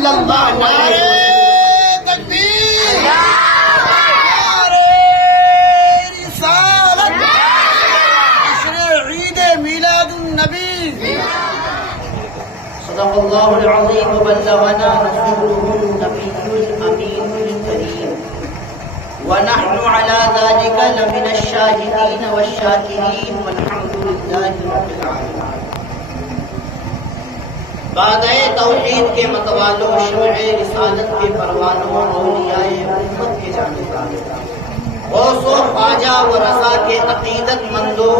صلی اللہ علیہ وسلم۔ تکبیر، رسالت، جشن عید میلاد النبی۔ صدق اللہ العظیم وبلغنا رسوله النبی الامین الکریم ونحن على ذلك لمن الشاهدین والشاکرین والحمد للہ رب العالمین۔ بادئ توحید کے متوالوں، شمع رسالت کے پروانوں، اولیاء امت کے جانبداروں، غوث و خواجہ و رضا کے عقیدت مندوں،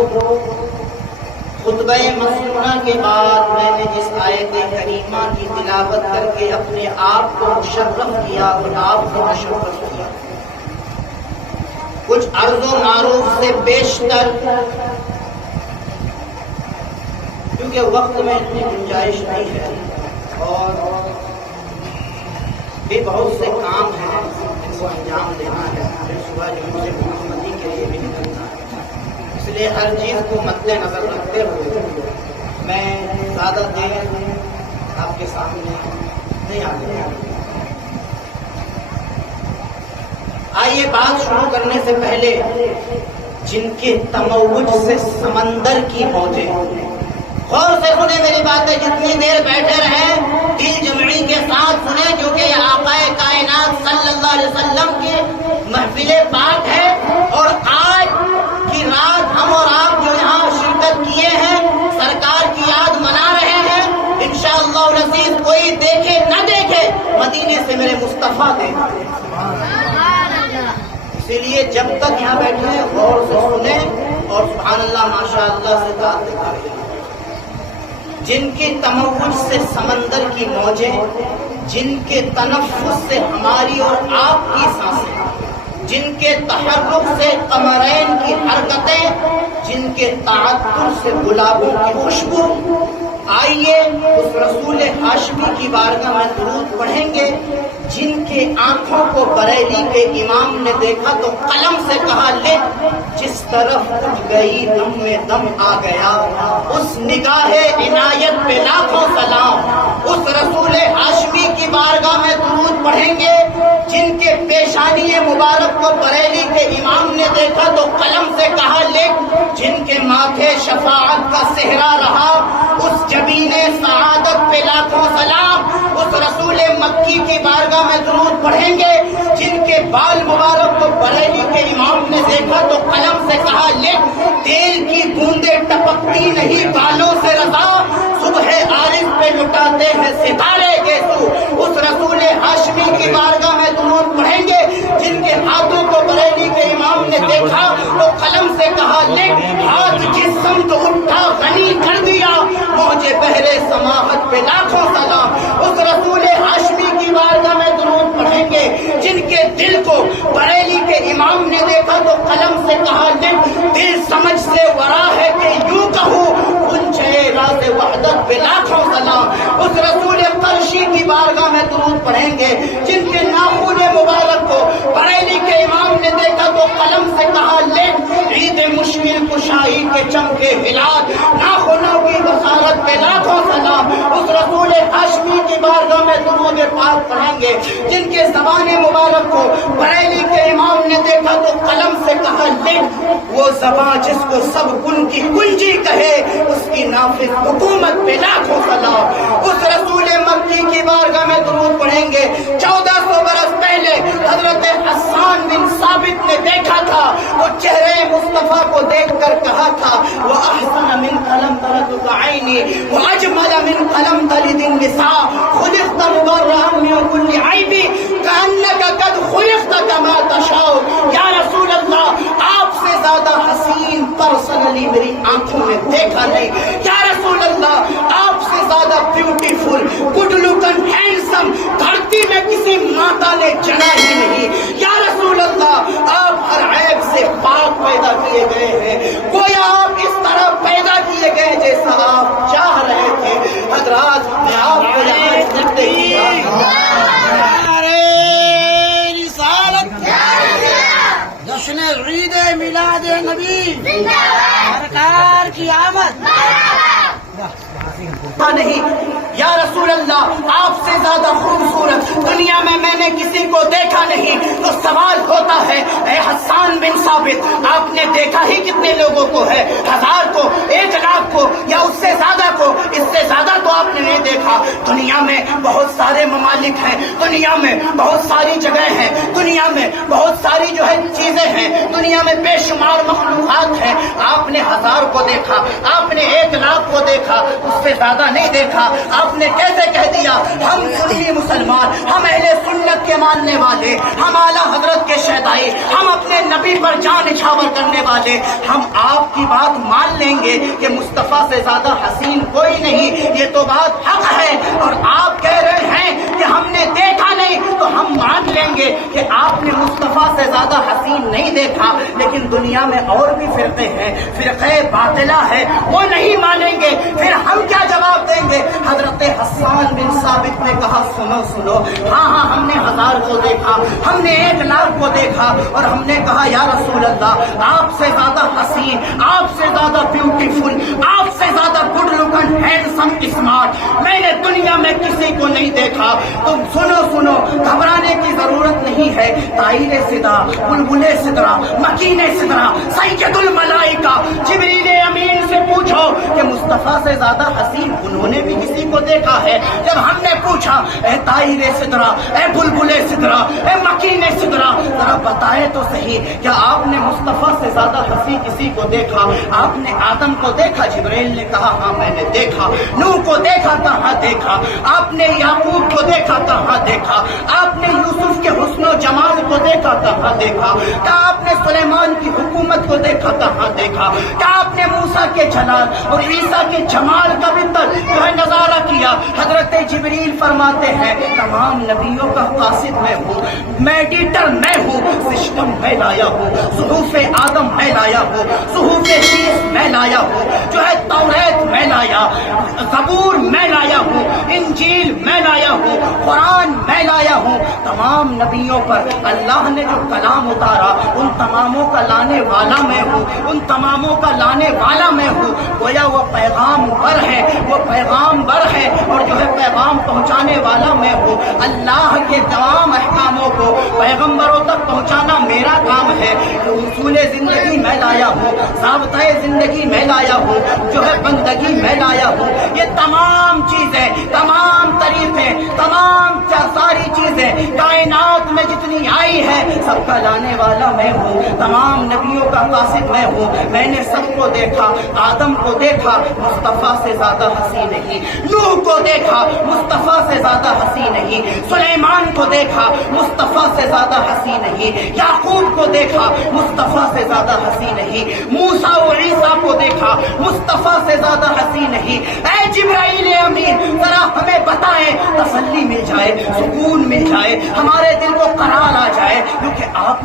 خطبہ مسنونہ کے بعد میں نے جس آیت کریمہ کی تلاوت کر کے اپنے آپ کو مشرف کیا اور آپ کو مشرف کیا، کچھ عرض و معروف سے بیشتر، کیونکہ وقت میں اتنی گنجائش نہیں ہے اور بھی بہت سے کام ہیں جن کو انجام دینا ہے، پھر صبح جمعہ سے محمدی کے لیے بھی نکلنا ہے، اس لیے ہر چیز کو مد نظر رکھتے ہوئے میں زیادہ دیر آپ کے سامنے نہیں آ گیا۔ آئیے بات شروع کرنے سے پہلے جن کے تموج سے سمندر کی موجیں، غور سے سنیں میری باتیں، جتنی دیر بیٹھے رہیں دل جمعی کے ساتھ سنیں، کیونکہ یہ آقا کائنات صلی اللہ علیہ وسلم کی محفل پاک ہے، اور آج کی رات ہم اور آپ جو یہاں شرکت کیے ہیں سرکار کی یاد منا رہے ہیں، انشاءاللہ العزیز کوئی دیکھے نہ دیکھے مدینے سے میرے مصطفیٰ دیکھے، اسی لیے جب تک یہاں بیٹھے ہیں غور سے سنیں اور سبحان اللہ ماشاءاللہ سے داد دکھا رہے ہیں۔ جن کے تموج سے سمندر کی موجیں، جن کے تنفس سے ہماری اور آپ کی سانسیں، جن کے تحرک سے قمرین کی حرکتیں، جن کے تعطر سے گلابوں کی خوشبو، آئیے اس رسول ہاشمی کی بارگاہ میں درود پڑھیں گے، جن کے آنکھوں کو بریلی کے امام نے دیکھا تو قلم سے کہا لکھ، جس طرف اٹھ گئی دم میں دم آ گیا، اس نگاہ عنایت پہ لاکھوں سلام۔ اس رسول ہاشمی کی بارگاہ میں درود پڑھیں گے، جن کے پیشانی مبارک کو بریلی کے امام نے دیکھا تو قلم سے کہا لکھ، جن کے ماتھے شفاعت کا صحرا رہا، اس جبین سعادت پہ لاکھوں سلام۔ اس رسول مکی کی بارگاہ میں درود پڑھیں گے، جن کے بال مبارک کو بریلی کے امام نے دیکھا تو قلم سے کہا لکھ، تیل کی بوندیں ٹپکتی نہیں بالوں سے رضا، صبح عارف پہ لٹاتے ہیں ستارے گیسو۔ اس رسول ہاشمی کی بارگاہ میں درود پڑھیں گے، جن کے ہاتھوں کو بریلی کے امام نے دیکھا تو قلم سے کہا لکھ، ہاتھ جس سمت اٹھا غنی کر دیا، موجے بحرے سماحت پہ لاکھوں سلام۔ اس رسول ہاشمی کی بارگاہ میں درود پڑھیں گے، جن کے دل کو بریلی کے امام نے دیکھا تو قلم سے کہا لکھ، دل سمجھ سے ورا ہے کہ یوں کہوں، گنجے راز وحدت پہ لاکھوں سلام۔ اس رسول قرشی کی بارگاہ میں درود پڑھیں گے، جن کے ناخن مبارک کو بریلی کے امام نے دیکھا تو قلم سے کہا لکھ، عید مشکل کشائی کے چمکے ہلال، ناخنوں کی بصارت پہ لاکھوں سلام۔ اس رسول ہاشمی کی بارگاہ میں درود پاک پڑھیں گے، جن کے زبان مبارک کو بریلی کے امام نے دیکھا تو قلم سے کہا لکھ، وہ زبان جس کو سب کن کی کنجی کہے، اس کی نافذ حکومت پہ لاکھوں سلام۔ اس رسول مکی کی بارگاہ میں درود پڑھیں گے، 1400 برس پہلے حضرت حسان بن ثابت نے دیکھا تھا، وہ چہرے مصطفیٰ کو دیکھ کر کہا تھا، وَأَحْسَنَ مِنْ قَلَمْ تَرَدُكَ عَيْنِي وَأَجْمَلَ مِنْ قَلَمْ تَلِدِ النِّسَاءَ خُلِقْتَ مُبَرَّأً مِنْ كُلِّ عَيْبٍ كَأَنَّكَ قَدْ خُلِقْتَ كَمَا تَشَاءُ۔ یا رسول اللہ، آپ سے زیادہ حسین پرسنلی میری آنکھوں میں دیکھا نہیں۔ یا رسول اللہ، آپ سے زیادہ بیوٹیفل، گڈ لکن، ہینڈسم دھرتی میں کسی ماتا نے جنا ہی نہیں۔ یا رسول اللہ، آپ ہر عیب سے پاک پیدا کیے گئے ہیں، گویا آپ اس طرح پیدا کیے گئے جیسا آپ چاہ رہے تھے۔ حضرات، میں آپ کو یہاں جنتے ہی جشن عید میلاد نبی، سرکار کی آمد نہیں یا رسول اللہ آپ سے زیادہ خوبصورت دنیا میں نے کسی کو دیکھا نہیں. تو سوال ہوتا ہے اے حسان بن ثابت آپ نے دیکھا ہی کتنے لوگوں کو ہے؟ 1000 کو, 1 لاکھ کو, یا اس سے زیادہ کو؟ اس سے زیادہ تو آپ نے نہیں دیکھا. دنیا میں بہت سارے ممالک ہیں, دنیا میں بہت ساری جگہیں ہیں, دنیا میں بہت ساری جو ہے چیزیں ہیں, دنیا میں بے شمار مخلوقات ہیں. آپ نے 1000 کو دیکھا, آپ نے 1 لاکھ کو دیکھا, اس سے زیادہ نہیں دیکھا. آپ نے کیسے کہہ دیا ہم سنی مسلمان, ہم اہل سنت کے ماننے والے, ہم اعلیٰ حضرت کے شیدائی, ہم اپنے نبی پر جان نچھاور کرنے والے, ہم آپ کی بات مان لیں گے کہ مصطفیٰ سے زیادہ حسین کوئی نہیں. یہ تو بات حق ہے, اور آپ کہہ رہے ہیں کہ ہم نے دیکھا نہیں, تو ہم مان لیں گے کہ آپ نے مصطفیٰ سے زیادہ حسین نہیں دیکھا. لیکن دنیا میں اور بھی فرقے ہیں, فرقہ باطلہ ہے, وہ نہیں مانیں گے. پھر ہم کیا جواب دیں گے؟ حضرت حسان بن ثابت نے کہا سنو سنو, ہاں ہم نے 1000 کو دیکھا, ہم نے 1 لاکھ کو دیکھا, اور ہم نے کہا یا رسول اللہ آپ سے زیادہ حسین, آپ سے زیادہ بیوٹیفل, آپ سے زیادہ گڈ لکن ہینڈسم اسمارٹ میں نے دنیا میں کسی کو نہیں دیکھا. تم سنو سنو, گھبرانے کی ضرورت نہیں ہے. طائر سدرا, بلبل سدرا, مکین سدرا, سید الملائکہ جبریل امین سے پوچھو کہ مصطفیٰ سے زیادہ حسین انہوں نے بھی کسی کو دیکھا ہے؟ جب ہم نے پوچھا اے طائر سدرا, اے بلبل سدرا, اے مکین سدرا, ذرا بتائے تو صحیح کیا آپ نے مصطفیٰ سے زیادہ حسین کسی کو دیکھا؟ آپ نے آدم کو دیکھا؟ جبریل نے کہا ہاں میں نے دیکھا. نوح کو دیکھا؟ کہاں دیکھا. آپ نے یعقوب کو دیکھا؟ کہاں دیکھا. آپ نے یوسف کے حسن و جمال کو دیکھا؟ کہاں دیکھا. کیا آپ نے سلیمان کی حکومت کو دیکھا؟ کہاں دیکھا. کیا آپ نے موسیٰ کے جلال اور عیسیٰ کے جمال کا بھی جو ہے نظارہ کیا؟ حضرت جبریل فرماتے ہیں تمام نبیوں کا قاصد میں ہوں, میڈیٹر میں ہوں, سسٹم میں لایا ہوں, صحف آدم میں لایا ہوں, صحف شیس میں لایا ہوں, جو ہے توریت میں لایا, زبور میں لایا ہوں, انجیل میں لایا ہوں, قرآن میں لایا ہوں. تمام نبیوں پر اللہ نے جو کلام اتارا ان تماموں کا لانے والا میں ہوں, ان تماموں کا لانے والا میں ہوں. گویا وہ پیغام بر ہے, وہ پیغام بر ہے, اور جو ہے پیغام پہنچانے والا میں ہوں. اللہ کے تمام احکاموں کو پیغمبروں تک پہنچانا میرا کام ہے. اصول زندگی میں لایا ہوں, ضابطۂ زندگی میں لایا ہوں, جو ہے بندگی میں لایا ہوں. یہ تمام چیزیں, تمام طریقے, تمام ساری چیزیں کائنات میں جتنی آئی ہے سب کا لانے والا میں ہوں. تمام نبیوں کا قاصد میں ہوں. میں نے سب کو دیکھا. آدم کو دیکھا, مصطفیٰ سے زیادہ حسین نہیں. نوح کو دیکھا, مصطفیٰ سے زیادہ حسین نہیں. سلیمان کو دیکھا, مصطفیٰ سے زیادہ حسین نہیں. یعقوب کو دیکھا, مصطفیٰ سے زیادہ حسین نہیں. موسیٰ و عیسیٰ کو دیکھا, مصطفیٰ سے زیادہ حسین نہیں. اے جبرائیل امین ذرا ہمیں بتائیں, تسلی مل جائے, سکون مل جائے, ہمارے دل کو قرار آ جائے, کیونکہ آپ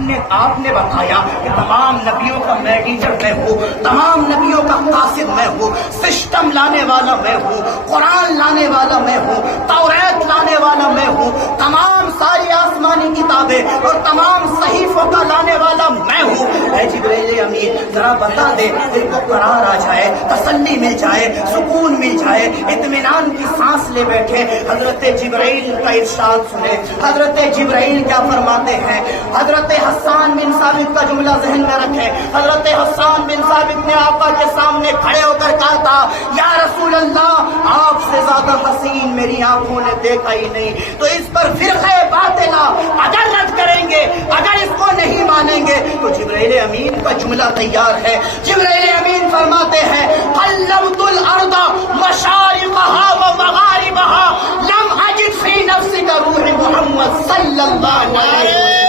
نے بتایا کہ تمام نبیوں کا میڈیٹر میں ہوں, تمام نبیوں کا قاصد میں ہوں, سسٹم لانے والا میں ہوں, قرآن لانے والا میں ہوں, توریت لانے والا میں ہوں, تمام ساری آسمانی کتابیں اور تمام صحیفوں کا لانے والا میں ہوں. اے جبریل امین ذرا بتا دے, دل کو قرار آ جائے, تسلی مل جائے, سکون مل جائے, اطمینان کی سانس لے بیٹھے. حضرت جبرائیل کا ارشاد سنے. حضرت جبرائیل کیا فرماتے ہیں؟ حضرت حسان بن ثابت کا جملہ ذہن میں رکھیں. حضرت حسان بن ثابت نے آقا کے سامنے کھڑے ہو کر کہا تھا یا رسول اللہ آپ سے زیادہ حسین میری آنکھوں نے دیکھا ہی نہیں. تو اس پر فرقہ باطلہ اگر رد کریں گے, اگر اس کو نہیں مانیں گے, تو جبرائیل امین کا جملہ تیار ہے. جبرائیل امین فرماتے ہیں قلبت الارض مشارقها ومغاربها لم اجد في نفسك روح محمد صلی اللہ علیہ وسلم.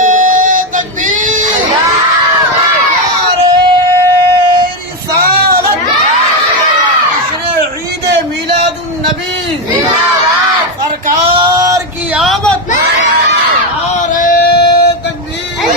سرکار کی آمد, نعرہ تکبیر.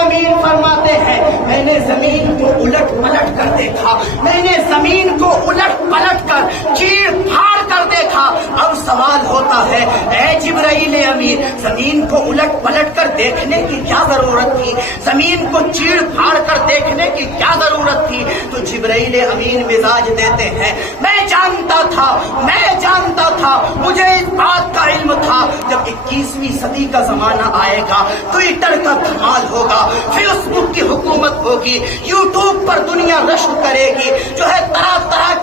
امین فرماتے ہیں میں نے زمین کو الٹ پلٹ کر دیکھا, میں نے زمین کو الٹ پلٹ کر چیڑ پھاڑ کر دیکھا. اب سوال ہوتا ہے اے جبرائیل امین, زمین کو الٹ پلٹ کر دیکھنے کی کیا ضرورت تھی, زمین کو چیڑ پھاڑ کر دیکھنے کی کیا ضرورت تھی؟ تو جبرائیل امین مزاج دیتے ہیں میں جانتا تھا, مجھے اس بات کا علم تھا جب 21ویں صدی کا زمانہ آئے گا, ٹویٹر کا کمال ہوگا, فیس بک کی حکومت ہوگی, یوٹیوب پر دنیا رشک کرے گی, جو ہے طرح طرح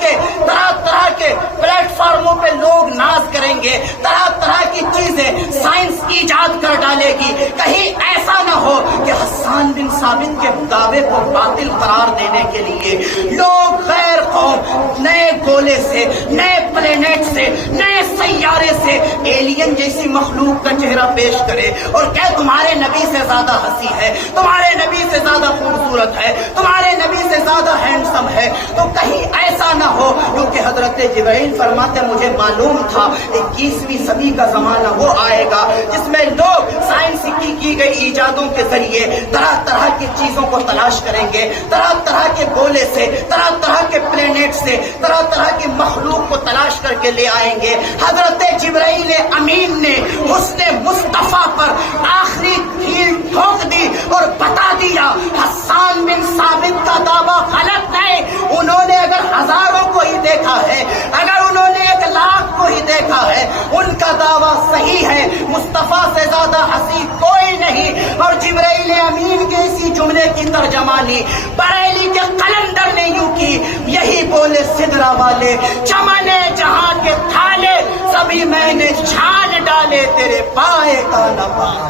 کے پلیٹ فارموں پہ لوگ ناز کریں گے, طرح طرح کی چیزیں سائنس ایجاد کر ڈالے گی. کہیں ایسا نہ ہو کہ حسان بن ثابت کے دعوے کو باطل قرار دینے کے لیے لوگ غیر قوم نئے گولے سے, نئے پلینٹ سے, نئے سیارے سے ایلین جیسی مخلوق کا چہرہ پیش کرے اور کہ تمہارے نبی سے زیادہ ہنسی ہے, تمہارے نبی سے زیادہ خوبصورت ہے, تمہارے نبی سے زیادہ ہینڈسم ہے. تو کہیں ایسا نہ ہو, کیونکہ حضرت جبرائیل فرماتے مجھے معلوم تھا 21ویں صدی کا زمانہ وہ آئے گا جس میں لوگ سائنس کی گئی ایجادوں کے ذریعے طرح طرح کی چیزوں کو تلاش کریں گے, طرح طرح کے گولے سے, طرح طرح کے پلینٹ سے, طرح طرح کی مخلوق کو تلاش کر کے لے آئیں گے. حضرت جبرائیل امین نے حسن مصطفیٰ پر آخری کھیل ٹھوک دی اور بتا دیا حسان بن ثابت کا دعویٰ غلط نہیں. انہوں نے اگر ہزاروں کو ہی دیکھا ہے, اگر انہوں نے 1 لاکھ کو ہی دیکھا ہے, ان کا دعویٰ صحیح ہے. مصطفیٰ سے زیادہ ہنسی کوئی نہیں. اور جبرائیل امین کے اسی جملے کی ترجمانی بریلی کے قلندر نے یوں کی, یہی بولے سدرا والے چمنے جہاں کے تھالے سبھی میں نے چھان ڈالے تیرے پائے کا نہ پایا.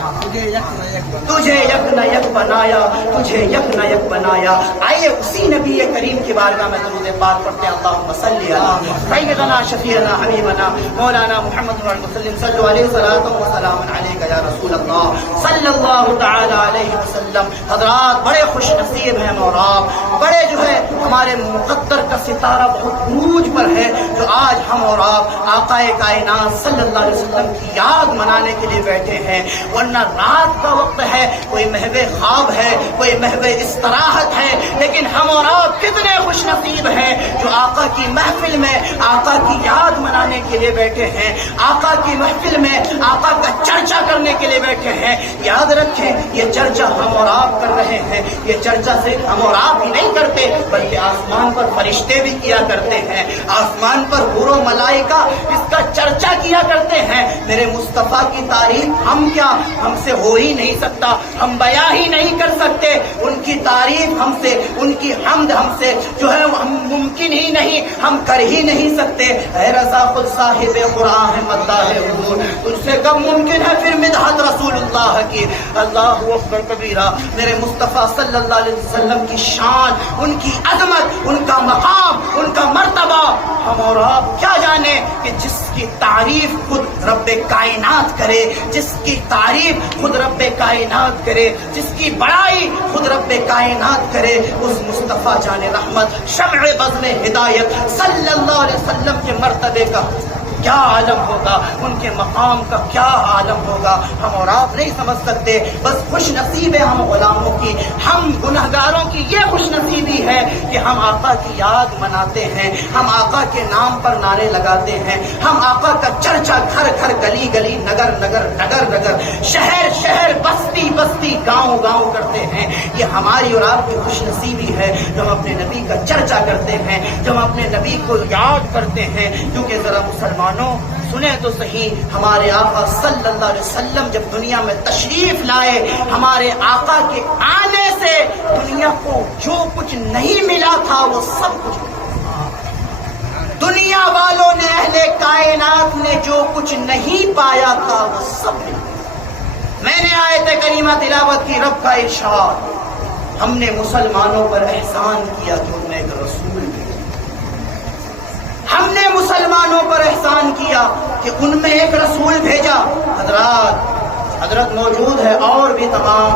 تجھے یک نہ یک بنایا, تجھے یک نہ یک بنایا. آئیے اسی نبی کریم کی بارگاہ میں درود پاک پڑھتے ہیں. اللہم صلی علی سیدنا شفیعنا حبیبنا مولانا محمد وسلم, صلو علیہ صلاۃ و سلام علیک یا رسول اللہ صلی اللہ تعالی علیہ وسلم. حضرات بڑے خوش نصیب ہیں موراب, بڑے جو ہے ہمارے مقدر کا ستارہ بہت عروج پر ہے جو آج ہم اور آپ آقا کائنات صلی اللہ علیہ وسلم کی یاد منانے کے لیے بیٹھے ہیں. ورنہ رات کا وقت ہے, کوئی محو خواب ہے, کوئی محو استراحت ہے, لیکن ہم اور آپ کتنے خوش نصیب ہیں جو آقا کی محفل میں آقا کی یاد منانے کے لیے بیٹھے ہیں, آقا کی محفل میں آقا کا چرچا کرنے کے لیے بیٹھے ہیں. یاد رکھیں یہ چرچا ہم اور آپ کر رہے ہیں, یہ چرچا صرف ہم اور آپ ہی نہیں کرتے بلکہ آسمان پر فرشتے بھی کیا کرتے ہیں, آسمان پر حور و ملائکہ اس کا چرچا کیا کرتے ہیں. میرے مصطفیٰ کی تعریف ہم کیا, ہم سے ہو ہی نہیں سکتا, ہم بیاں ہی نہیں کر سکتے. ان کی تعریف ہم سے, ان کی حمد ہم سے جو ہے ہم ممکن ہی نہیں, ہم کر ہی نہیں سکتے. اے رضا خود صاحب قرآن ہے مداح حضور, تجھ سے کب ممکن ہے پھر مدحت رسول اللہ کی. اللہ اکبر کبیرہ. میرے مصطفیٰ صلی اللہ علیہ وسلم کی شان, ان کی عظمت, ان کا مقام, ان کا مرتبہ ہم اور آپ کیا جانے کہ جس کی تعریف خود رب کائنات کرے, جس کی تعریف خود رب کائنات کرے, جس کی بڑائی خود رب کائنات کرے, اس مصطفیٰ جان رحمت شمع بزم ہدایت صلی اللہ علیہ وسلم کے مرتبے کا کیا عالم ہوگا, ان کے مقام کا کیا عالم ہوگا, ہم اور آپ نہیں سمجھ سکتے. بس خوش نصیب ہے ہم غلاموں کی, ہم گنہگاروں کی یہ خوش نصیبی ہے کہ ہم آقا کی یاد مناتے ہیں, ہم آقا کے نام پر نعرے لگاتے ہیں, ہم آقا کا چرچا گھر گھر, گلی گلی, نگر نگر, نگر نگر, شہر شہر, بستی بستی, گاؤں گاؤں کرتے ہیں. یہ ہماری اور آپ کی خوش نصیبی ہے جو ہم اپنے نبی کا چرچا کرتے ہیں, جو ہم اپنے نبی کو یاد کرتے ہیں. کیونکہ ذرا مسلمانوں سنیں تو صحیح, ہمارے آقا صلی اللہ علیہ وسلم جب دنیا میں تشریف لائے, ہمارے آقا کے آنے سے دنیا کو جو کچھ نہیں ملا تھا وہ سب کچھ, دنیا والوں نے, اہل کائنات نے جو کچھ نہیں پایا تھا وہ سب ملا. میں نے آیت کریمہ تلاوت کی, رب کا ارشاد, ہم نے مسلمانوں پر احسان کیا کہ انہوں نے ایک رسول بھیجا. ہم نے مسلمانوں پر احسان کیا کہ ان میں ایک رسول بھیجا. حضرت موجود ہے اور بھی تمام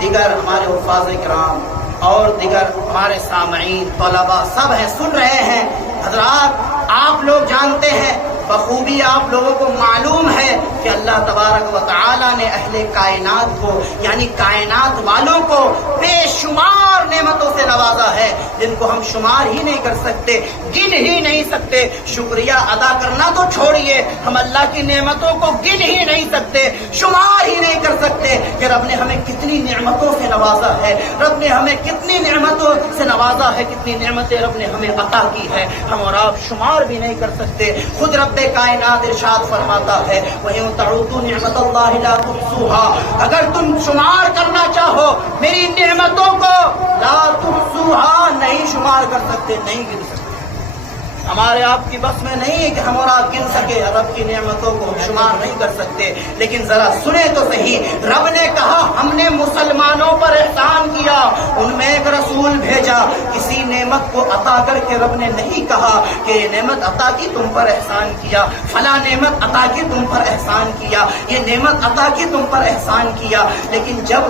دیگر ہمارے حفاظ کرام اور دیگر ہمارے سامعین طلباء سب ہیں, سن رہے ہیں. حضرات آپ لوگ جانتے ہیں بخوبی آپ لوگوں کو معلوم ہے کہ اللہ تبارک و تعالی نے اہل کائنات کو یعنی کائنات والوں کو بے شمار نعمتوں سے نوازا ہے جن کو ہم شمار ہی نہیں کر سکتے، گن ہی نہیں سکتے۔ شکریہ ادا کرنا تو چھوڑیے، ہم اللہ کی نعمتوں کو گن ہی نہیں سکتے، شمار ہی نہیں کر سکتے کہ رب نے ہمیں کتنی نعمتوں سے نوازا ہے، رب نے ہمیں کتنی نعمتوں سے نوازا ہے، کتنی نعمتیں رب نے ہمیں عطا کی ہے، ہم اور آپ شمار بھی نہیں کر سکتے۔ خود رب کائنات ارشاد فرماتا ہے وَإِن تَعُدُّوا نِعْمَتَ اللَّهِ لَا تُحْصُوهَا، اگر تم شمار کرنا چاہو میری نعمتوں کو لا تحصوها، نہیں شمار کر سکتے، نہیں گن سکتے۔ ہمارے آپ کی بس میں نہیں ہے کہ ہم اور آپ گن سکے، رب کی نعمتوں کو شمار نہیں کر سکتے۔ لیکن ذرا سنیں تو صحیح، رب نے کہا ہم نے مسلمانوں پر احسان کیا، ان میں ایک رسول بھیجا، کسی نعمت کو عطا کر کے رب نے نہیں کہا کہ یہ نعمت عطا کی تم پر احسان کیا، فلاں نعمت عطا کی تم پر احسان کیا، یہ نعمت عطا کی تم پر احسان کیا۔ لیکن جب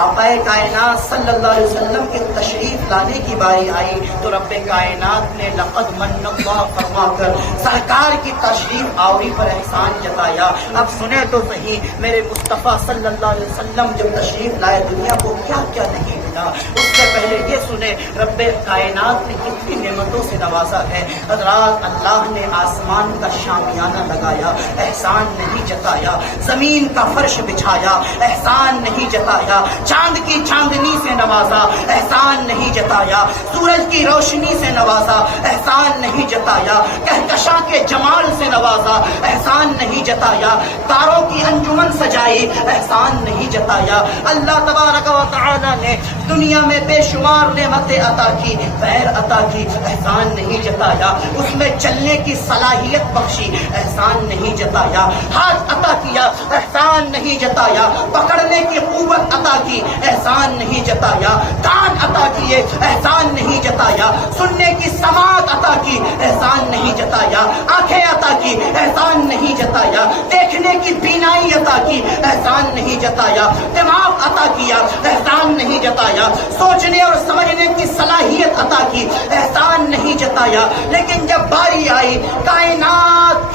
آقا کائنات صلی اللہ علیہ وسلم کے تشریف لانے کی باری آئی تو رب کائنات نے لقد من اللہ فرما کر سرکار کی تشریف آوری پر احسان جتایا۔ اب سنیں تو صحیح، میرے مصطفیٰ صلی اللہ علیہ وسلم جب تشریف لائے دنیا کو کیا کیا نہیں ملا، اس سے پہلے یہ سنیں رب کائنات نے کتنی نعمتوں سے نوازا ہے۔ حضرات اللہ نے آسمان کا شامیانہ لگایا، احسان نہیں جتایا، زمین کا فرش بچھایا، احسان نہیں جتایا، چاند کی چاندنی سے نوازا، احسان نہیں جتایا، سورج کی روشنی سے نوازا، احسان نہیں جتایا، کہکشاں کے جمال سے نوازا، احسان نہیں جتایا، تاروں کی انجمن سجائی، احسان نہیں جتایا۔ اللہ تبارک و تعالی نے دنیا میں بے شمار نعمتیں عطا کی، خیر عطا کی، احسان نہیں جتایا، اس میں چلنے کی صلاحیت بخشی، احسان نہیں جتایا، ہاتھ عطا کیا، احسان نہیں جتایا، پکڑنے کی قوت عطا کی، احسان نہیں جتایا، کان عطا کیے، احسان نہیں جتایا، سننے کی سماعت عطا کی، احسان نہیں جتایا، آنکھیں عطا کی، احسان نہیں جتایا، دیکھنے کی بینائی عطا کی، احسان نہیں جتایا، دماغ عطا کیا، احسان نہیں جتایا، سوچنے اور سمجھنے کی صلاحیت عطا کی، احسان نہیں جتایا۔ لیکن جب باری آئی کائنات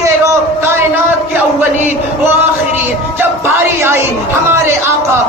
کے اولین و آخرین، جب باری آئی ہمارے آقا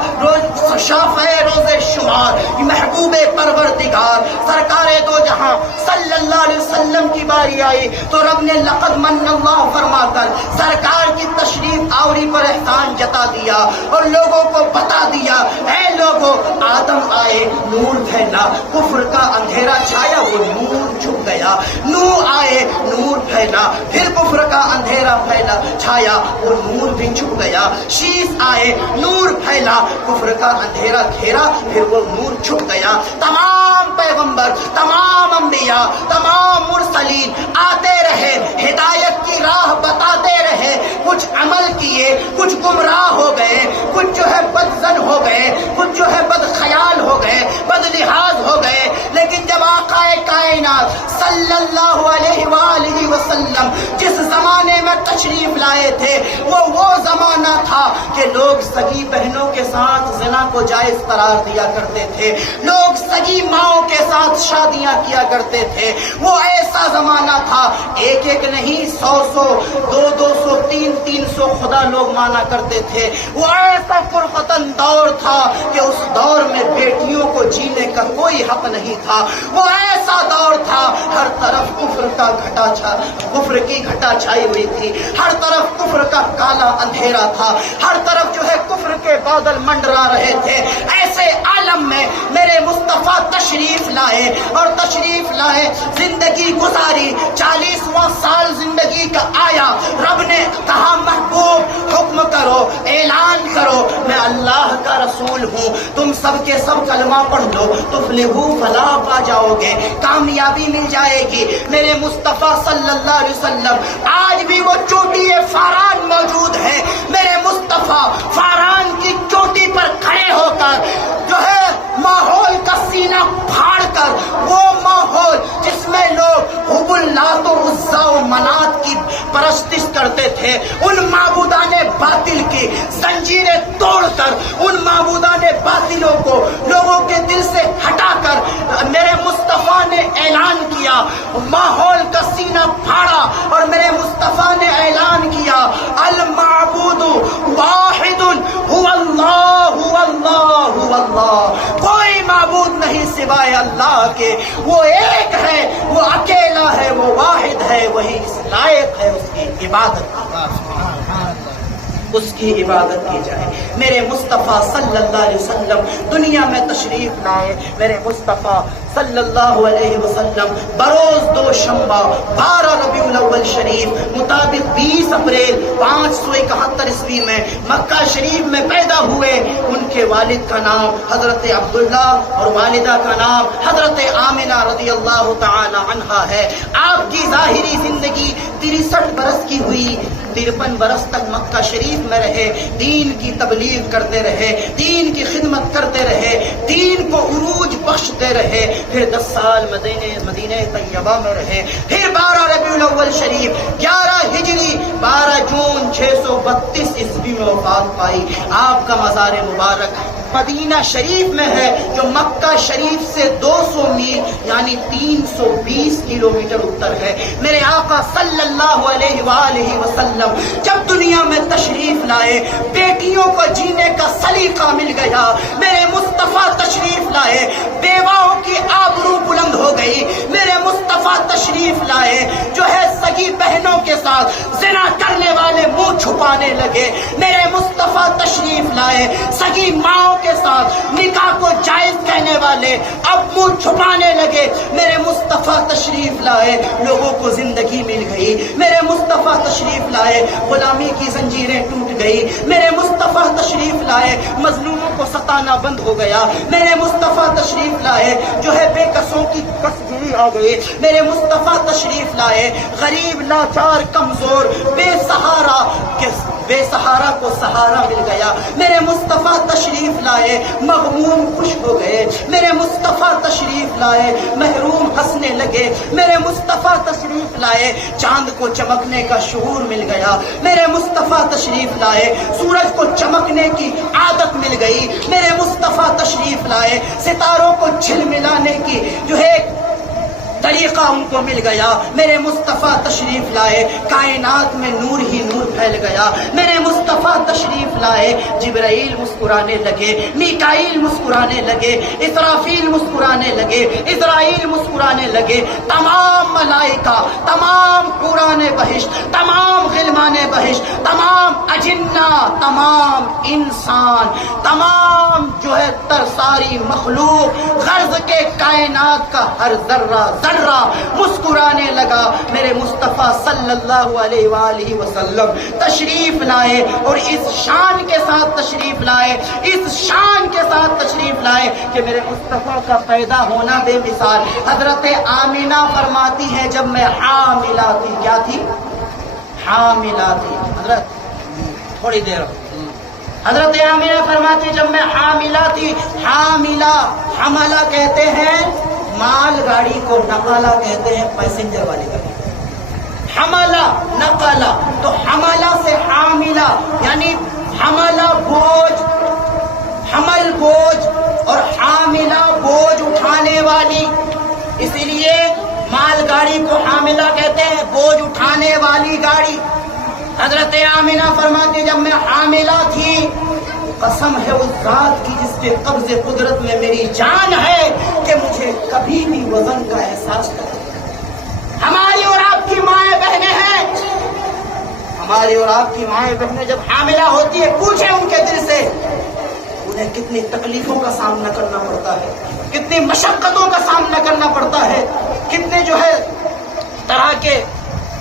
شافع روز شمار محبوب پروردگار سرکار دو جہاں صلی اللہ علیہ وسلم کی باری آئی تو رب نے لقد من اللہ فرما کر سرکار کی تشریف آوری پر احسان جتا دیا اور لوگوں کو بتا دیا، اے لوگوں، آدم آئے نور پھیلا، کفر کا اندھیرا چھایا وہ نور چھپ گیا، نوح آئے نور پھیلا، پھر کفر کا اندھیرا پھیلا چھایا وہ نور بھی چھپ گیا، شیس آئے نور پھیلا، کفر کا اندھیرا گھیرا پھر وہ نور چھپ گیا۔ تمام پیغمبر، تمام انبیاء، تمام مرسلین آتے رہے، ہدایت کی راہ بتاتے رہے، کچھ عمل کیے، کچھ گمراہ ہو گئے، کچھ جو ہے بدزن ہو گئے، کچھ جو ہے بد خیال ہو گئے، بد لحاظ ہو گئے۔ لیکن جب آقا کائنات صلی اللہ علیہ وآلہ وسلم جس زمانے میں تشریف لائے تھے وہ زمانہ تھا کہ لوگ سگی بہنوں کے ساتھ زنا کو جائز قرار دیا کرتے تھے، لوگ سگی ماؤں کے ساتھ شادیاں کیا کرتے تھے، وہ ایسا زمانہ تھا ایک ایک نہیں 100 200 300 خدا لوگ مانا کرتے تھے، وہ ایسا پرفتن دور تھا کہ اس دور میں بیٹیوں کو جینے کا کوئی حق نہیں تھا، وہ ایسا دور تھا ہر طرف کفر کی گھٹا چھائی ہوئی تھی، ہر طرف کفر کا کالا اندھیرا تھا، ہر طرف جو ہے کفر کے بادل منڈرا رہے تھے۔ ایسے عالم میں میرے مصطفیٰ تشریف لائے اور تشریف لائے زندگی گزاری، 40واں سال زندگی کا آیا، رب نے کہا محبوب حکم کرو، اعلان کرو میں اللہ کا رسول ہوں، تم سب کے سب کلمہ پڑھ لو تفلحوا فلاح پا جاؤ گے، کامیابی مل جائے گی۔ میرے مصطفیٰ صلی اللہ علیہ وسلم آج بھی وہ چوٹی فاران موجود ہے، میرے مصطفیٰ فاران کی چوٹی پر کھڑے ہو کر جو ہے ماحول کا سینہ پھاڑ کر، وہ ماحول جس میں لوگ حب اللات و عزا و منات کی پرستش کرتے تھے، ان معبودان باطل کی زنجیریں توڑ کر، ان معبودان باطلوں کو لوگوں کے دل سے ہٹا کر میرے مصطفیٰ نے اعلان اعلان کیا، ماحول کا سینہ پھاڑا اور میرے مصطفیٰ نے اعلان کیا المعبود واحد هو اللہ هو اللہ هو اللہ، کوئی معبود نہیں سوائے اللہ کے، وہ ایک ہے، وہ اکیلا ہے، وہ واحد ہے، وہی اس لائق ہے اس کی عبادت، اس کی عبادت کی جائے۔ میرے مصطفیٰ صلی اللہ علیہ وسلم دنیا میں تشریف لائے، میرے مصطفیٰ صلی اللہ علیہ وسلم بروز دوشنبہ 12 ربیع الاول شریف مطابق 20 اپریل 571 عیسوی میں مکہ شریف میں پیدا ہوئے۔ ان کے والد کا نام حضرت عبداللہ اور والدہ کا نام حضرت آمنہ رضی اللہ تعالی عنہا ہے۔ آپ کی ظاہری زندگی 63 برس کی ہوئی، 53 برس تک مکہ شریف میں رہے، دین کی تبلیغ کرتے رہے، دین کی خدمت کرتے رہے، دین کو عروج بخشتے رہے، پھر 10 سال مدینہ طیبہ میں رہے، پھر 12 ربیع الاول شریف 11 ہجری 12 جون 632 عیسوی میں وفات پائی۔ آپ کا مزار مبارک مدینہ شریف میں ہے، جو مکہ شریف سے 200 میل یعنی 320 کلومیٹر اتر ہے۔ میرے آقا صلی اللہ علیہ وآلہ وسلم جب دنیا میں تشریف لائے، بیٹیوں کو جینے کا سلیقہ مل گیا۔ میرے مصطفیٰ تشریف لائے، بیواؤں کی آبرو بلند ہو گئی۔ میرے مصطفیٰ تشریف لائے، جو ہے سگی بہنوں کے ساتھ زنا کرنے والے منہ چھپانے لگے۔ میرے مصطفیٰ تشریف لائے، سگی ماں کے ساتھ نکاح کو جائز کہنے والے اب منہ چھپانے لگے۔ میرے مصطفیٰ تشریف لائے، لوگوں کو زندگی مل گئی۔ میرے مصطفیٰ تشریف لائے، غلامی کی زنجیریں ٹوٹ گئی۔ میرے مصطفیٰ تشریف لائے، مظلوموں کو ستانا بند ہو گیا۔ میرے مصطفیٰ تشریف لائے، جو ہے بے کسوں کی کسگیری آ گئی۔ میرے مصطفیٰ تشریف لائے، غریب لاچار کمزور بے سہارا کو سہارا مل گیا۔ میرے مصطفیٰ تشریف لائے، مغموم خوش ہو گئے۔ میرے مصطفیٰ تشریف لائے، محروم ہنسنے لگے۔ میرے مصطفیٰ تشریف لائے، چاند کو چمکنے کا شعور مل گیا۔ میرے مصطفیٰ تشریف لائے، سورج کو چمکنے کی عادت مل گئی۔ میرے مصطفیٰ تشریف لائے، ستاروں کو جھلملانے کی جو ہے طریقہ ان کو مل گیا۔ میرے مصطفیٰ تشریف لائے، کائنات میں نور ہی نور پھیل گیا۔ میرے مصطفیٰ تشریف لائے، جبرائیل مسکرانے لگے، میکائیل مسکرانے لگے، اسرافیل مسکرانے لگے، اسرائیل مسکرانے لگے۔ تمام ملائکہ، تمام حوران بہشت، تمام غلمان بہشت، تمام اجنہ، تمام انسان، تمام جو ہے ساری مخلوق، غرض کے کائنات کا ہر ذرہ مسکرانے لگا۔ میرے مصطفیٰ صلی اللہ علیہ وآلہ وسلم تشریف لائے، اور اس شان کے ساتھ تشریف لائے، اس شان کے ساتھ تشریف لائے کہ میرے مصطفیٰ کا پیدا ہونا بے مثال۔ حضرت آمینہ فرماتی ہے، جب میں حاملہ تھی، کیا تھی؟ حاملہ تھی۔ حضرت تھوڑی دیر حضرت آمینہ فرماتی، جب میں حاملہ تھی، حملہ کہتے ہیں مال گاڑی کو، نقالہ کہتے ہیں پیسنجر والی گاڑی۔ حملہ نقالہ، تو حملہ سے حاملہ یعنی حملہ بوجھ، حمل بوجھ، اور حاملہ بوجھ اٹھانے والی، اسی لیے مال گاڑی کو حاملہ کہتے ہیں، بوجھ اٹھانے والی گاڑی۔ حضرت آمینہ فرماتی، جب میں حاملہ تھی، قسم ہے اس ذات کی جس کے قبض قدرت میں میری جان ہے کہ مجھے کبھی بھی وزن کا احساس نہیں۔ ہماری اور آپ کی مائیں بہنیں ہیں، ہماری اور آپ کی مائیں بہنیں جب حاملہ ہوتی ہے، پوچھیں ان کے دل سے انہیں کتنی تکلیفوں کا سامنا کرنا پڑتا ہے، کتنی مشقتوں کا سامنا کرنا پڑتا ہے، کتنے جو ہے طرح کے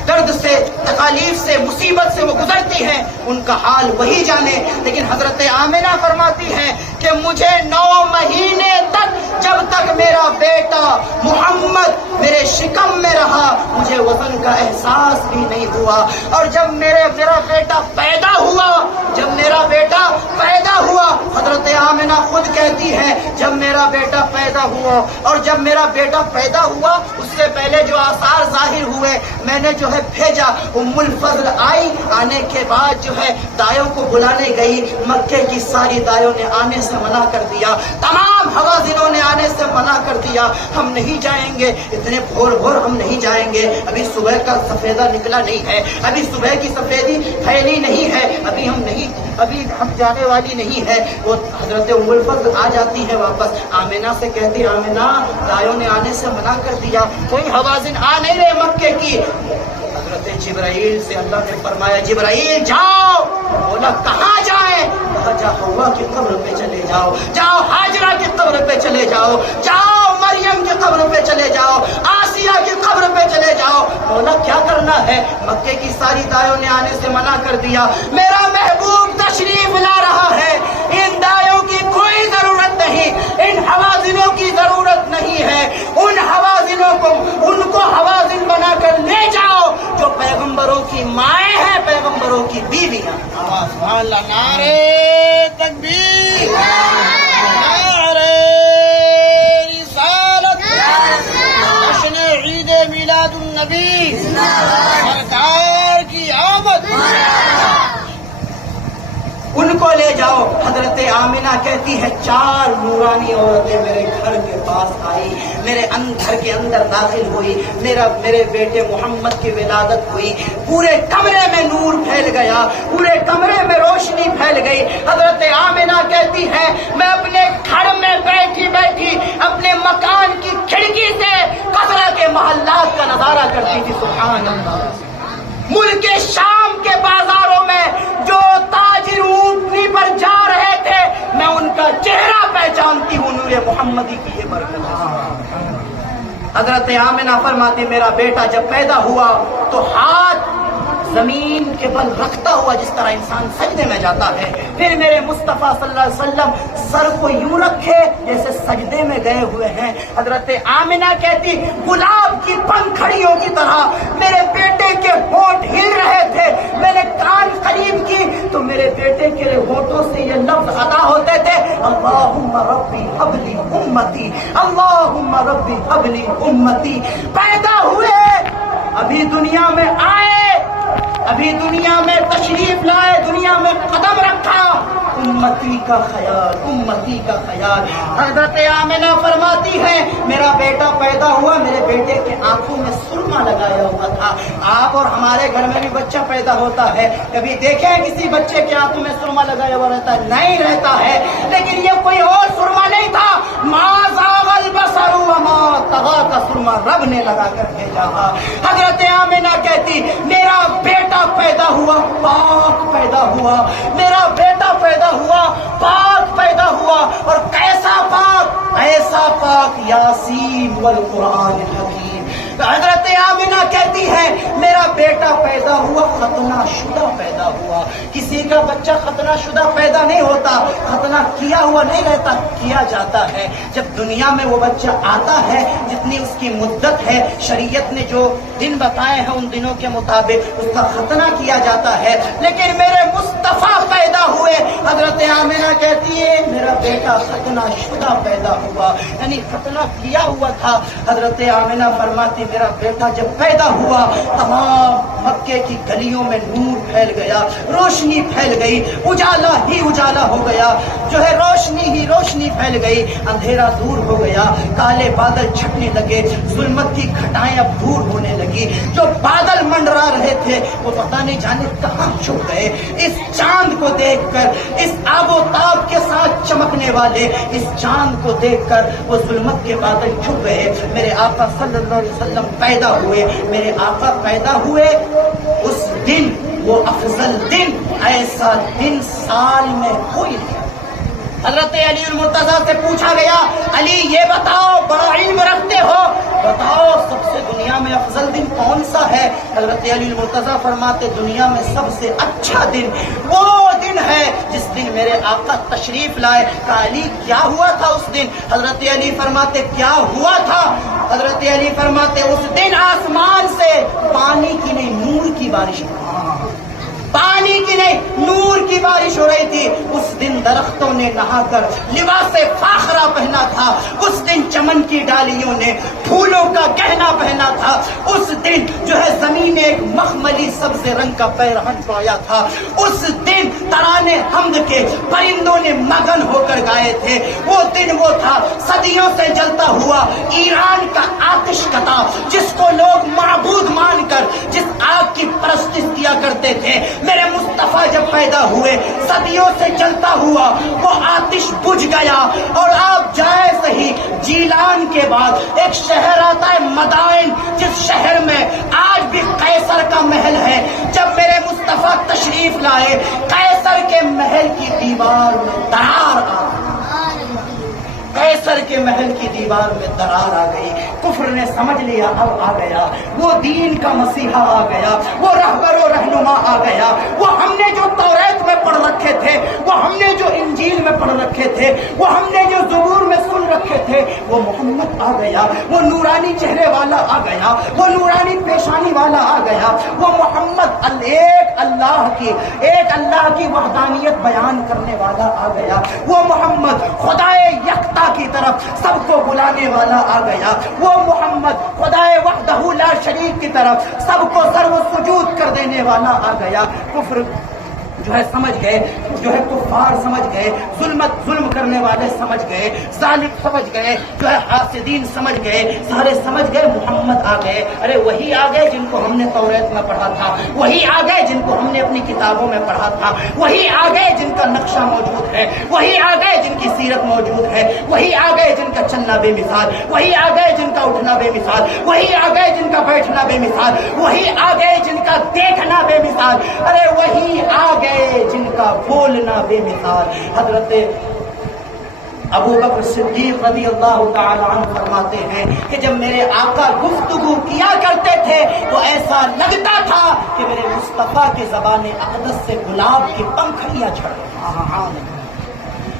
درد سے، تکالیف سے، مصیبت سے وہ گزرتی ہیں، ان کا حال وہی جانے۔ لیکن حضرت آمنہ فرماتی ہے کہ مجھے 9 مہینے تک، جب تک میرا بیٹا محمد میرے شکم میں رہا، مجھے وزن کا احساس بھی نہیں ہوا۔ اور جب میرا بیٹا پیدا ہوا، جب میرا بیٹا پیدا ہوا، حضرت آمنہ خود کہتی ہے، جب میرا بیٹا پیدا ہوا، اور جب میرا بیٹا پیدا ہوا، اس سے پہلے جو آثار ظاہر ہوئے، میں نے جو ہے بھیجا، ام الفضل آئی، آنے کے بعد جو ہے دایوں کو بلانے گئی، مکے کی ساری دایوں نے آنے سے منع کر دیا، تمام حوازنوں نے آنے سے منع کر دیا۔ دیا ہم نہیں جائیں گے، اتنے بھور بھور ہم نہیں جائیں گے، ابھی صبح کا سفیدہ نکلا نہیں ہے، ابھی صبح کی سفیدی پھیلی نہیں ہے، ابھی ہم جانے والی نہیں ہے۔ وہ حضرت ام الفضل آ جاتی ہے واپس، آمنہ سے کہتی آمنہ دایوں نے آنے سے منع کر دیا، کوئی حوازن آ نہیں رہے مکے کی۔ حضرت جبرائیل سے اللہ نے فرمایا جبرائیل جاؤ، بولا کہاں جائیں؟ کہا جا حوا کی قبر پہ چلے جاؤ، جاؤ ہاجرہ کی قبر پہ چلے جاؤ، جاؤ مریم کی قبر پہ چلے جاؤ، آسیہ کی قبر پہ چلے جاؤ۔ بولا کیا کرنا ہے؟ مکے کی ساری دایوں نے آنے سے منع کر دیا، میرا محبوب تشریف لا رہا ہے، ان دایوں کی کوئی ضرورت نہیں، ان حوازنوں کی ضرورت نہیں ہے، ان حوازنوں کو ان کو حوازن بنا کر لے جاؤ جو پیغمبروں کی مائیں ہیں، پیغمبروں کی بیویاں۔ سبحان اللہ، نعرے تکبیر، نعرے رسالت، جشن عید میلاد النبی، سرکار کی آمد۔ ان کو لے جاؤ۔ حضرت آمنہ کہتی ہے 4 نورانی عورتیں میرے گھر کے پاس آئی، میرے گھر کے اندر داخل ہوئی، میرے بیٹے محمد کی ولادت ہوئی، پورے کمرے میں نور پھیل گیا، پورے کمرے میں روشنی پھیل گئی۔ حضرت آمنہ کہتی ہے میں اپنے گھر میں بیٹھی بیٹھی اپنے مکان کی کھڑکی سے کثرہ کے محلات کا نظارہ کرتی تھی۔ سبحان اللہ۔ ملک شام کے بازاروں میں جو تاجر اونٹنی پر جا رہے تھے میں ان کا چہرہ پہچانتی ہوں، نور محمدی کی یہ برکت ہے۔ حضرت آمنہ فرماتی میرا بیٹا جب پیدا ہوا تو ہاتھ زمین کے بل رکھتا ہوا جس طرح انسان سجدے میں جاتا ہے، پھر میرے مصطفیٰ صلی اللہ علیہ وسلم سر کو یوں رکھے جیسے سجدے میں گئے ہوئے ہیں۔ حضرت آمنہ کہتی گلاب کی پنکھڑیوں کی طرح میرے بیٹے کے ہونٹ ہل رہے تھے، میں نے کان قریب کی تو میرے بیٹے کے ہونٹوں سے یہ لفظ ادا ہوتے تھے اللہم ربی حب لی امتی، اللہم ربی حب لی امتی۔ پیدا ہوئے، ابھی دنیا میں آئے، ابھی دنیا میں تشریف لائے، دنیا میں قدم رکھا، امتی کا خیال، امتی کا خیال۔ حضرت آمنہ فرماتی ہے میرا بیٹا پیدا ہوا، میرے بیٹے کے آنکھوں میں سرما لگایا ہوا تھا۔ آپ اور ہمارے گھر میں بھی بچہ پیدا ہوتا ہے، کبھی دیکھیں کسی بچے کے آنکھوں میں سرما لگایا ہوا رہتا ہے؟ نہیں رہتا ہے، لیکن یہ کوئی اور سرما نہیں تھا، ما زاغ البصر وما طغى کا سرما رب نے لگا کر بھیجا تھا۔ حضرت آمنہ کہتی میرا بیٹا پیدا ہوا پاک پیدا ہوا، میرا بیٹا پیدا ہوا پاک پیدا ہوا، اور کیسا پاک؟ ایسا پاک یاسین والقرآن الحکیم۔ حضرت آمنہ کہتی ہے میرا بیٹا پیدا ہوا ختنہ شدہ پیدا ہوا۔ کسی کا بچہ ختنہ شدہ پیدا نہیں ہوتا، ختنہ کیا ہوا نہیں رہتا، کیا جاتا ہے۔ جب دنیا میں وہ بچہ آتا ہے جتنی اس کی مدت ہے، شریعت نے جو دن بتائے ہیں ان دنوں کے مطابق اس کا ختنہ کیا جاتا ہے۔ لیکن میرے مصطفیٰ پیدا ہوئے، حضرت آمنہ کہتی ہے میرا بیٹا ختنہ شدہ پیدا ہوا، یعنی ختنہ کیا ہوا تھا۔ حضرت آمنہ فرماتی میرا بیٹا جب پیدا ہوا تمام مکے کی گلیوں میں نور پھیل گیا، روشنی پھیل گئی، اجالا ہی اجالا ہو گیا، جو ہے روشنی ہی روشنی پھیل گئی، اندھیرا دور ہو گیا، کالے بادل چھٹنے لگے، ظلمت کی گھٹائیں اب دور ہونے لگی، جو بادل منڈرا رہے تھے وہ پتہ نہیں جانے کہاں چھپ گئے۔ اس چاند کو دیکھ کر، اس آب و تاب کے ساتھ چمکنے والے اس چاند کو دیکھ کر وہ ظلمت کے بادل چھپ گئے۔ میرے آقا صلی اللہ علیہ وسلم پیدا ہوئے، میرے آقا پیدا ہوئے اس دن، وہ افضل دن، ایسا دن سال میں کوئی نہیں۔ حضرت علی المرتضیٰ سے پوچھا گیا علی یہ بتاؤ، بڑا علم رکھتے ہو، بتاؤ سب سے دنیا میں افضل دن کون سا ہے؟ حضرت علی المرتضیٰ فرماتے دنیا میں سب سے اچھا دن وہ دن ہے جس دن میرے آقا تشریف لائے۔ کہ علی کیا ہوا تھا اس دن؟ حضرت علی فرماتے کیا ہوا تھا؟ حضرت علی فرماتے اس دن آسمان سے پانی کی نہیں نور کی بارش ہوئی، پانی کی نہیں نور کی بارش ہو رہی تھی۔ اس دن درختوں نے نہا کر لباس فاخرہ پہنا تھا، اس دن چمن کی ڈالیوں نے پھولوں کا گہنا پہنا تھا، اس دن جو ہے زمین نے ایک مخملی سبز رنگ کا پیرہن پایا تھا، اس دن ترانے حمد کے پرندوں نے مگن ہو کر گائے تھے۔ وہ دن وہ تھا صدیوں سے جلتا ہوا ایران کا آتش کتا، جس کو لوگ معبود مان کر جس آگ کی پرستش کیا کرتے تھے، میرے مصطفیٰ جب پیدا ہوئے صدیوں سے جلتا ہوا وہ آتش بجھ گیا۔ اور آپ جائے صحیح، جیلان کے بعد ایک شہر آتا ہے مدائن، جس شہر میں آج بھی قیصر کا محل ہے۔ جب میرے مصطفیٰ تشریف لائے، قیصر کے محل کی دیوار میں درار آ گئی، قیصر کے محل کی دیوار میں درار آ گئی۔ کفر نے سمجھ لیا اب آ گیا، وہ دین کا مسیحا آ گیا، وہ رہبر و رہنما آ گیا، وہ ہم نے جو توریت میں پڑھ رکھے تھے، وہ ہم نے جو انجیل میں پڑھ رکھے تھے، وہ ہم نے جو زبور میں سن رکھے تھے، وہ محمد آ گیا، وہ نورانی چہرے والا آ گیا، وہ نورانی پیشانی والا آ گیا، وہ محمد ایک اللہ کی وحدانیت بیان کرنے والا آ گیا، وہ محمد خدائے یکتا کی طرف سب کو بلانے والا آ گیا، وہ محمد خدائے وحدہ لا شریک کی طرف سب کو سر و سجود کر دینے والا آ گیا۔ کفر جو ہے سمجھ گئے، جو ہے کفار سمجھ گئے، ظلم کرنے والے سمجھ گئے، ظالم سمجھ گئے، جو ہے حاسدین سمجھ گئے، سارے سمجھ گئے محمد آ گئے۔ ارے وہی آ گئے جن کو ہم نے توریت میں پڑھا تھا، وہی آ گئے جن کو ہم نے اپنی کتابوں میں پڑھا تھا، وہی آ گئے جن کا نقشہ موجود ہے، وہی آ گئے جن کی سیرت موجود ہے، وہی آ گئے جن کا چلنا بے مثال، وہی آ گئے جن کا اٹھنا بے مثال، وہی آ گئے جن کا بیٹھنا بے مثال، وہی آ گئے جن کا دیکھنا بے مثال، ارے وہی آ گئے جن کا بولنا بے مثال۔ حضرت ابو بکر صدیق رضی اللہ تعالی عنہ فرماتے ہیں کہ جب میرے آقا گفتگو کیا کرتے تھے تو ایسا لگتا تھا کہ میرے مصطفیٰ کی زبان اقدس سے گلاب کی پنکھڑیاں جھڑ رہی۔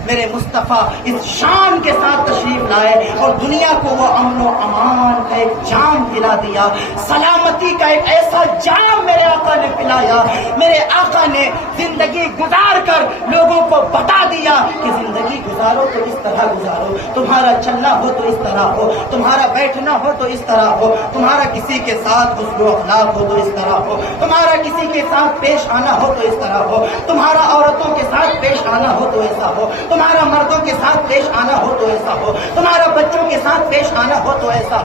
میرے مصطفیٰ اس شان کے ساتھ تشریف لائے اور دنیا کو وہ امن و امان کا ایک جام پلا دیا، سلامتی کا ایک ایسا جام میرے آقا نے پلایا۔ میرے آقا نے زندگی گزار کر لوگوں کو بتا دیا کہ زندگی گزارو تو اس طرح گزارو، تمہارا چلنا ہو تو اس طرح ہو، تمہارا بیٹھنا ہو تو اس طرح ہو، تمہارا کسی کے ساتھ حسن و اخلاق ہو تو اس طرح ہو، تمہارا کسی کے ساتھ پیش آنا ہو تو اس طرح ہو، تمہارا عورتوں کے ساتھ پیش آنا ہو تو ایسا ہو، تمہارا مردوں کے ساتھ پیش آنا ہو تو ایسا ہو، تمہارا بچوں کے ساتھ پیش آنا ہو تو ایسا ہو۔